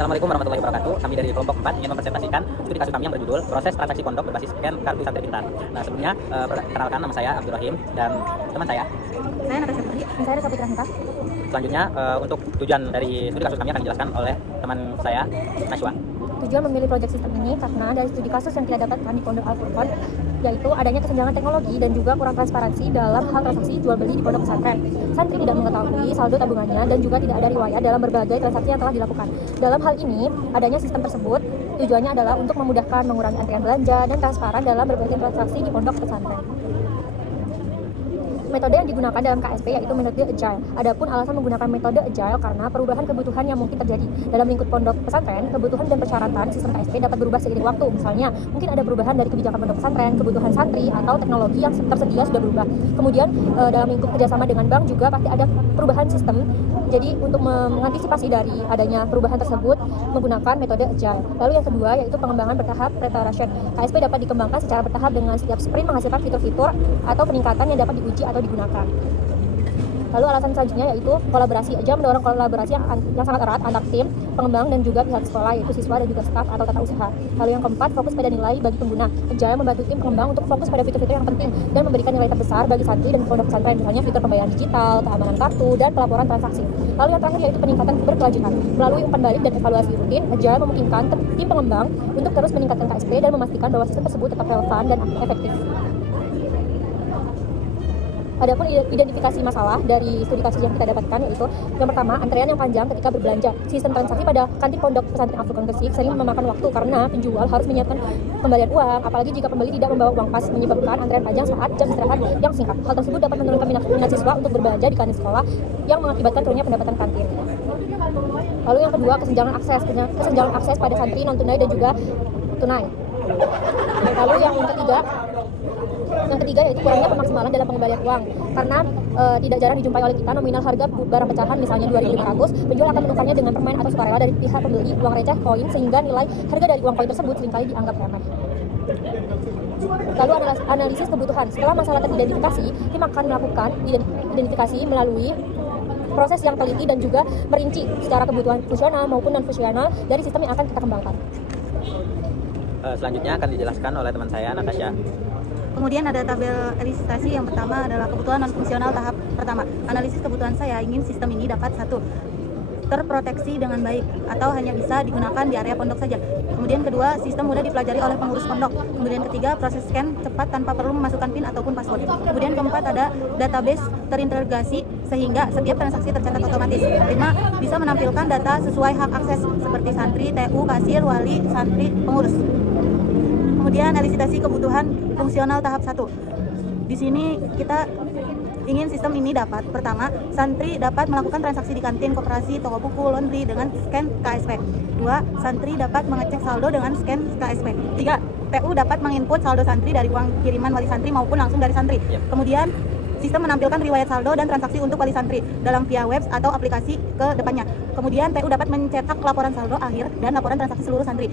Assalamualaikum warahmatullahi wabarakatuh. Kami dari kelompok 4 ingin mempresentasikan studi kasus kami yang berjudul Proses Transaksi Pondok Berbasis Scan Kartu Santri Pintar. Nah, sebelumnya perkenalkan, nama saya Abdul Rahim dan teman saya. Saya Natasha Putri, dan saya Rika Putra. Selanjutnya untuk tujuan dari studi kasus kami akan dijelaskan oleh teman saya, Najwa. Tujuan memilih proyek sistem ini karena dari studi kasus yang kita dapatkan di Pondok Al-Furqan, yaitu adanya kesenjangan teknologi dan juga kurang transparansi dalam hal transaksi jual beli di pondok pesantren. Santri tidak mengetahui saldo tabungannya dan juga tidak ada riwayat dalam berbagai transaksi yang telah dilakukan. Dalam hal ini, adanya sistem tersebut tujuannya adalah untuk memudahkan mengurangi antrian belanja dan transparan dalam berbagai transaksi di pondok pesantren. Metode yang digunakan dalam KSP yaitu metode agile. Adapun alasan menggunakan metode agile karena perubahan kebutuhan yang mungkin terjadi. Dalam lingkup pondok pesantren, kebutuhan dan persyaratan sistem KSP dapat berubah seiring waktu. Misalnya, mungkin ada perubahan dari kebijakan pondok pesantren, kebutuhan santri, atau teknologi yang tersedia sudah berubah. Kemudian, dalam lingkup kerjasama dengan bank juga pasti ada perubahan sistem. Jadi, untuk mengantisipasi dari adanya perubahan tersebut, menggunakan metode agile. Lalu yang kedua yaitu pengembangan bertahap preparation. KSP dapat dikembangkan secara bertahap dengan setiap sprint menghasilkan fitur-fitur atau peningkatan yang dapat diuji atau digunakan. Lalu alasan selanjutnya yaitu kolaborasi. Agile mendorong kolaborasi yang sangat erat antar tim, pengembang dan juga pihak sekolah, yaitu siswa dan juga staf atau tata usaha. Lalu yang keempat, fokus pada nilai bagi pengguna. Agile membantu tim pengembang untuk fokus pada fitur-fitur yang penting dan memberikan nilai terbesar bagi santri dan pondok pesantren, misalnya fitur pembayaran digital, keamanan kartu, dan pelaporan transaksi. Lalu yang terakhir yaitu peningkatan berkelanjutan. Melalui umpan balik dan evaluasi rutin, Agile memungkinkan tim pengembang untuk terus meningkatkan KSP dan memastikan bahwa sistem tersebut tetap relevan dan efektif. Adapun identifikasi masalah dari studi kasus yang kita dapatkan yaitu yang pertama, antrean yang panjang ketika berbelanja. Sistem transaksi pada kantin pondok pesantren Al-Furqan Gresik sering memakan waktu karena penjual harus menyiapkan pembalian uang, apalagi jika pembeli tidak membawa uang pas, menyebabkan antrean panjang saat jam istirahat yang singkat. Hal tersebut dapat menurunkan minat siswa untuk berbelanja di kantin sekolah yang mengakibatkan turunnya pendapatan kantin. Lalu yang kedua, kesenjangan akses pada santri non tunai dan juga tunai. Lalu yang ketiga yaitu kurangnya pemaksimalan dalam pengembalian uang karena tidak jarang dijumpai oleh kita nominal harga barang pecahan misalnya 2.500, penjual akan menukarnya dengan permen atau sukarela dari pihak pembeli uang receh koin sehingga nilai harga dari uang koin tersebut seringkali dianggap remeh. Lalu analisis kebutuhan. Setelah masalah teridentifikasi, tim akan melakukan identifikasi melalui proses yang teliti dan juga merinci secara kebutuhan fungsional maupun non fungsional dari sistem yang akan kita kembangkan. Selanjutnya akan dijelaskan oleh teman saya, Natasha. Kemudian ada tabel elisitasi. Yang pertama adalah kebutuhan non-fungsional tahap pertama. Analisis kebutuhan saya ingin sistem ini dapat 1. Terproteksi dengan baik atau hanya bisa digunakan di area pondok saja. Kemudian kedua, sistem mudah dipelajari oleh pengurus pondok. Kemudian ketiga, proses scan cepat tanpa perlu memasukkan PIN ataupun password. Kemudian keempat, ada database terintegrasi sehingga setiap transaksi tercatat otomatis. 5, bisa menampilkan data sesuai hak akses seperti santri, TU, kasir, wali, santri, pengurus. Kemudian elisitasi kebutuhan fungsional tahap 1. Di sini kita ingin sistem ini dapat, pertama, santri dapat melakukan transaksi di kantin, koperasi, toko buku, laundry dengan scan KSP. 2, santri dapat mengecek saldo dengan scan KSP. 3, TU dapat menginput saldo santri dari uang kiriman wali santri maupun langsung dari santri. Kemudian sistem menampilkan riwayat saldo dan transaksi untuk wali santri dalam via web atau aplikasi ke depannya. Kemudian TU dapat mencetak laporan saldo akhir dan laporan transaksi seluruh santri.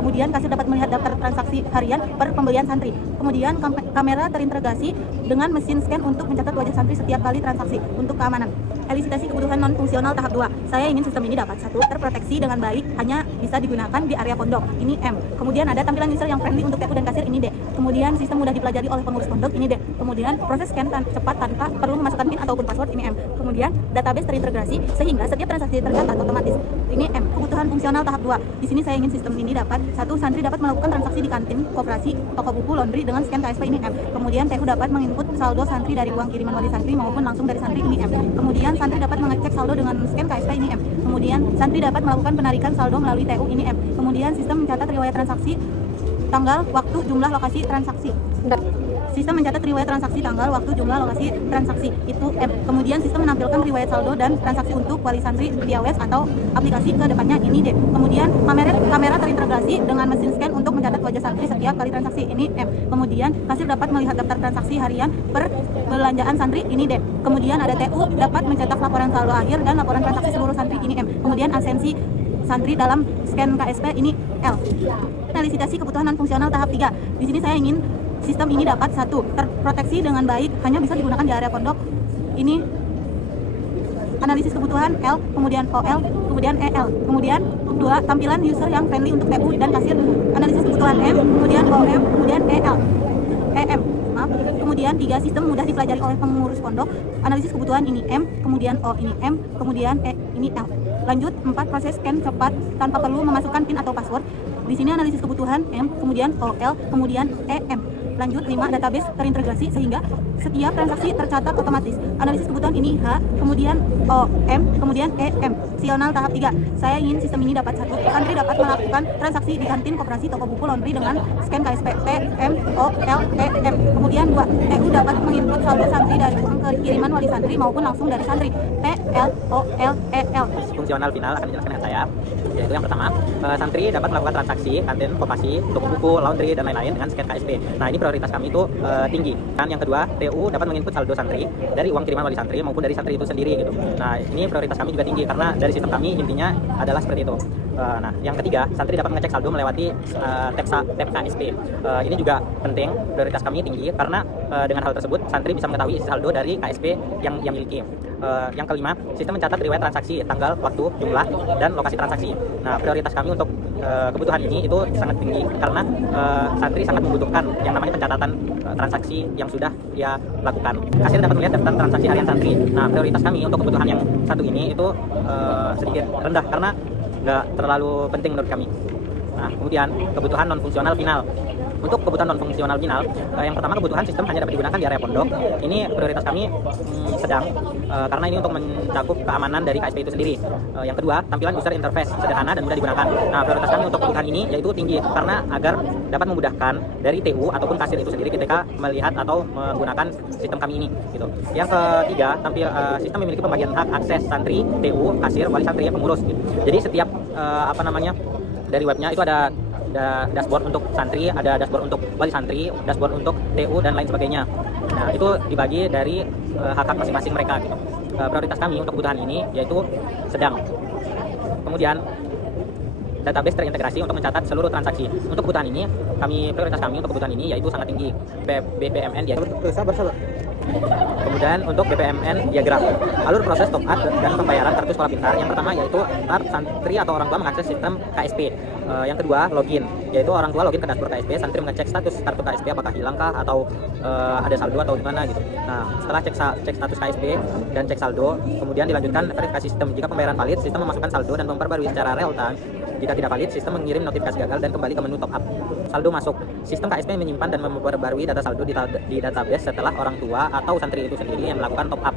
Kemudian kasir dapat melihat daftar transaksi harian per pembelian santri. Kemudian kamera terintegrasi dengan mesin scan untuk mencatat wajah santri setiap kali transaksi untuk keamanan. Elisitasi kebutuhan non-fungsional tahap 2. Saya ingin sistem ini dapat 1. Terproteksi dengan baik, hanya bisa digunakan di area pondok. Ini M. Kemudian ada tampilan user yang friendly untuk TU dan kasir. Ini D. Kemudian sistem mudah dipelajari oleh pengurus pondok. Ini D. Kemudian proses scan cepat tanpa perlu memasukkan PIN ataupun password. Ini M. Kemudian database terintegrasi sehingga setiap transaksi tercatat otomatis. Ini M. Kebutuhan fungsional tahap 2. Di sini saya ingin sistem ini dapat 1. Santri dapat melakukan transaksi di kantin, koperasi, toko buku, laundry dengan scan KSP. Ini M. Kemudian TU dapat menginput saldo santri dari uang kiriman wali santri maupun langsung dari santri. Ini M. Kemudian santri dapat mengecek saldo dengan scan KSP. Ini M. Kemudian santri dapat melakukan penarikan saldo melalui TU. Ini M. Kemudian sistem mencatat riwayat transaksi, tanggal, waktu, jumlah, lokasi transaksi. Sistem mencatat riwayat transaksi, tanggal, waktu, jumlah, lokasi transaksi. Itu M. Kemudian sistem menampilkan riwayat saldo dan transaksi untuk wali santri via web atau aplikasi ke depannya. Ini D. Kemudian kamera terintegrasi dengan mesin scan untuk mencatat wajah santri setiap kali transaksi. Ini M. Kemudian kasir dapat melihat daftar transaksi harian per belanjaan santri. Ini D. Kemudian ada TU dapat mencetak laporan saldo akhir dan laporan transaksi seluruh santri. Ini M. Kemudian absensi santri dalam scan KSP. Ini L. Elisitasi kebutuhan non fungsional tahap 3. Di sini saya ingin sistem ini dapat 1. Terproteksi dengan baik, hanya bisa digunakan di area pondok. Ini analisis kebutuhan L, kemudian OL, kemudian EL. Kemudian 2. Tampilan user yang friendly untuk TU dan kasir. Analisis kebutuhan M, kemudian OM, kemudian EM. Kemudian 3. Sistem mudah dipelajari oleh pengurus pondok. Analisis kebutuhan ini M, kemudian O ini M, kemudian E ini L. Lanjut 4. Proses scan cepat tanpa perlu memasukkan PIN atau password. Di sini analisis kebutuhan M, kemudian OL, kemudian EM. Lanjut 5. Database terintegrasi sehingga setiap transaksi tercatat otomatis. Analisis kebutuhan ini H, kemudian OM, kemudian EM. Opsional tahap 3. Saya ingin sistem ini dapat 1. Santri dapat melakukan transaksi di kantin, koperasi, toko buku, laundry dengan scan KSP T, M, O, L, E, M. Kemudian 2. TU dapat menginput saldo santri dari uang kiriman wali santri maupun langsung dari santri. T, L, O, L, E, L. Fungsional final akan dijelaskan dengan saya, yaitu yang pertama, santri dapat melakukan transaksi kantin, koperasi, toko buku, laundry, dan lain-lain dengan scan KSP. Nah, ini prioritas kami itu tinggi. Dan yang kedua, TU dapat menginput saldo santri dari uang kiriman wali santri maupun dari santri itu sendiri gitu. Nah, ini prioritas kami juga tinggi karena dari sistem kami intinya adalah seperti itu. Nah, yang ketiga, santri dapat mengecek saldo melewati tab KSP. Ini juga penting, prioritas kami tinggi karena dengan hal tersebut santri bisa mengetahui isi saldo dari KSP yang miliki. Yang kelima, sistem mencatat riwayat transaksi, tanggal, waktu, jumlah, dan lokasi transaksi. Nah, prioritas kami untuk kebutuhan ini itu sangat tinggi karena santri sangat membutuhkan yang namanya pencatatan transaksi yang sudah dia lakukan. Kasir dapat melihat daftar transaksi harian santri. Nah, prioritas kami untuk kebutuhan yang satu ini itu sedikit rendah karena nggak terlalu penting menurut kami. Nah, kemudian kebutuhan non fungsional final. Untuk kebutuhan non fungsional final, yang pertama kebutuhan sistem hanya dapat digunakan di area pondok. Ini prioritas kami sedang karena ini untuk mencakup keamanan dari KSP itu sendiri. Yang kedua, tampilan user interface sederhana dan mudah digunakan. Nah, prioritas kami untuk kebutuhan ini yaitu tinggi karena agar dapat memudahkan dari TU ataupun kasir itu sendiri ketika melihat atau menggunakan sistem kami ini gitu. Yang ketiga, sistem memiliki pembagian hak akses santri, TU, kasir, wali santri, pengurus gitu. Jadi setiap dari webnya itu ada dashboard untuk santri, ada dashboard untuk wali santri, dashboard untuk TU dan lain sebagainya. Nah, itu dibagi dari hak-hak masing-masing mereka gitu. Prioritas kami untuk kebutuhan ini yaitu sedang. Kemudian database terintegrasi untuk mencatat seluruh transaksi. Untuk kebutuhan ini, prioritas kami untuk kebutuhan ini yaitu sangat tinggi. BPMN diagram. Kemudian untuk BPMN diagram, alur proses top up dan pembayaran kartu sekolah pintar. Yang pertama yaitu santri atau orang tua mengakses sistem KSP. Yang kedua login, yaitu orang tua login ke dashboard KSP, santri mengecek status kartu KSP apakah hilangkah atau ada saldo atau gimana gitu. Nah, setelah cek status KSP dan cek saldo, kemudian dilanjutkan verifikasi sistem. Jika pembayaran valid, sistem memasukkan saldo dan memperbarui secara real time. Jika tidak valid, sistem mengirim notifikasi gagal dan kembali ke menu top up. Saldo masuk. Sistem KSP menyimpan dan memperbarui data saldo di database setelah orang tua atau santri itu sendiri yang melakukan top up.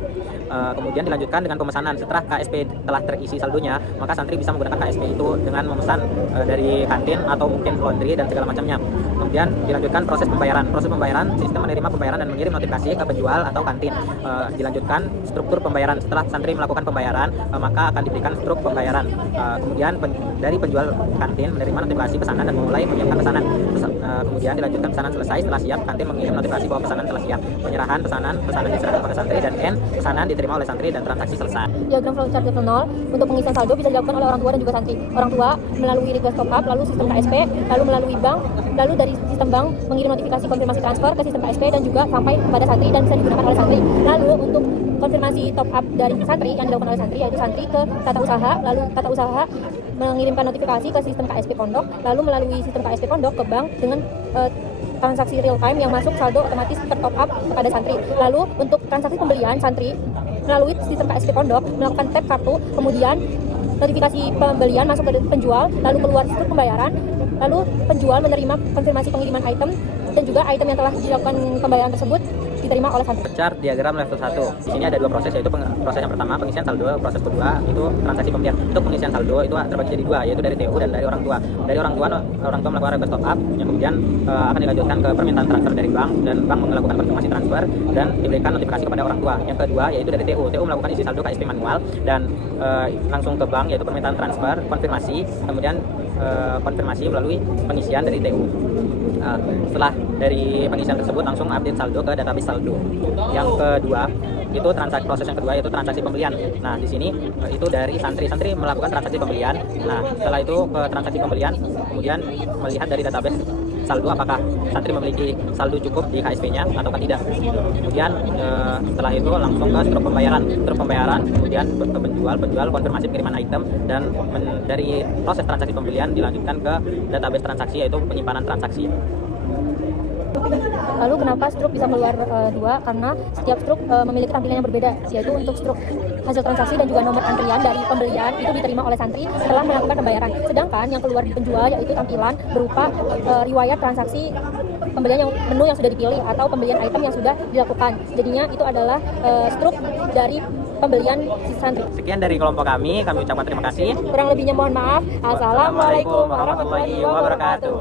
Kemudian dilanjutkan dengan pemesanan. Setelah KSP telah terisi saldonya, maka santri bisa menggunakan KSP itu dengan memesan dari kantin atau mungkin laundry dan segala macamnya. Kemudian dilanjutkan proses pembayaran. Proses pembayaran, sistem menerima pembayaran dan mengirim notifikasi ke penjual atau kantin. Dilanjutkan struktur pembayaran. Setelah santri melakukan pembayaran, maka akan diberikan struktur pembayaran. Kemudian dari penjual kantin menerima notifikasi pesanan dan memulai menyiapkan pesanan. Kemudian dilanjutkan pesanan selesai. Setelah siap, kantin mengirim notifikasi bahwa pesanan telah siap. Penyerahan pesanan diserahkan kepada santri, dan N, pesanan diterima oleh santri dan transaksi selesai. Diagram flowchart level 0 untuk pengisian saldo bisa dilakukan oleh orang tua dan juga santri. Orang tua melalui request top up, lalu sistem KSP, lalu melalui bank, lalu dari sistem bank mengirim notifikasi konfirmasi transfer ke sistem KSP dan juga sampai kepada santri dan bisa digunakan oleh santri. Lalu untuk konfirmasi top up dari santri yang dilakukan oleh santri yaitu santri ke tata usaha, lalu tata usaha mengirimkan notifikasi ke sistem KSP pondok, lalu melalui sistem KSP pondok ke bank dengan transaksi real time yang masuk saldo otomatis top up kepada santri. Lalu untuk transaksi pembelian santri melalui sistem KSP pondok melakukan tap kartu, kemudian notifikasi pembelian masuk ke penjual, lalu keluar struktur pembayaran, lalu penjual menerima konfirmasi pengiriman item dan juga item yang telah dilakukan pembayaran tersebut diterima oleh santri. Chart diagram level 1. Di sini ada dua proses, yaitu proses yang pertama pengisian saldo, proses kedua itu transaksi pembelian. Untuk pengisian saldo itu terbagi jadi dua, yaitu dari TU dan dari orang tua. Dari orang tua melakukan request top up, yang kemudian akan dilanjutkan ke permintaan transfer dari bank, dan bank melakukan konfirmasi transfer dan diberikan notifikasi kepada orang tua. Yang kedua yaitu dari TU melakukan isi saldo KSP manual dan langsung ke bank, yaitu permintaan transfer, konfirmasi, kemudian konfirmasi melalui pengisian dari TU. Setelah dari pengisian tersebut langsung update saldo ke database saldo. Yang kedua itu proses yang kedua yaitu transaksi pembelian. Nah, di sini itu dari santri melakukan transaksi pembelian. Nah, setelah itu ke transaksi pembelian, kemudian melihat dari database saldo apakah santri memiliki saldo cukup di KSP-nya atau tidak. Kemudian setelah itu langsung ke struk pembayaran, kemudian penjual konfirmasi pengiriman item, dan dari proses transaksi pembelian dilanjutkan ke database transaksi yaitu penyimpanan transaksi. Lalu kenapa struk bisa keluar dua? Karena setiap struk memiliki tampilan yang berbeda, yaitu untuk struk hasil transaksi dan juga nomor antrian dari pembelian itu diterima oleh santri setelah melakukan pembayaran. Sedangkan yang keluar di penjual yaitu tampilan berupa riwayat transaksi pembelian yang menu yang sudah dipilih atau pembelian item yang sudah dilakukan. Jadinya itu adalah struk dari pembelian si santri. Sekian dari kelompok kami ucapkan terima kasih. Kurang lebihnya mohon maaf. Assalamualaikum warahmatullahi wabarakatuh.